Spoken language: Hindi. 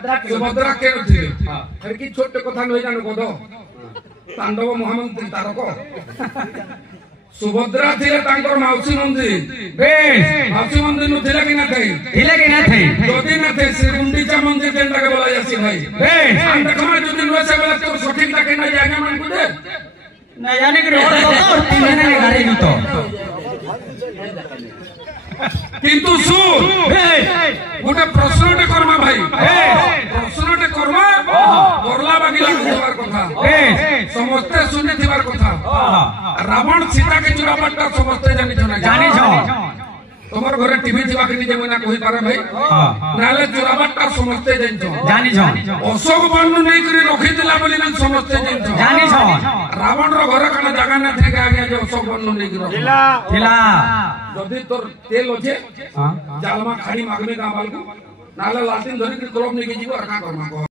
सुभद्रा के थे फिर की छोटे कथा नहीं जानो को दो तांडव महामंत्री तारक सुभद्रा थिले तांकर माउसी मंदिर बेस माउसी मंदिर नु थिले कि ना थे जदी ना थे श्री गुंडीचा मंदिर जेंटा के बोला जासी भाई बेस अंत कमा जदी न से बोला तो सठिक ताके ना जागा मन को दे ना जाने के और तीन ने गाड़ी नु तो किंतु सु गोटे प्रश्नटे कर्मा भाई प्रश्नटे कर्मा करला बागिला होबार कथा समस्त सुनि थिबार कथा रावण सीता के चुराबाटा समस्त जानि छ तमर घरे टीवी थिबा के निजे मना कहि पारे भाई नाले चुराबाटा समस्त जानि छ अशोक बन नै करी रखि दिला बोली न समस्त जानि छ रावण रो घर कना जगह न थे के आगे जो अशोक बन नै करी थिला जदी तोर तेल होचे जालमा खाड़ी मागमे गाम बालको नाले लालटिन धरि के क्लब नै के जीव रखा करमा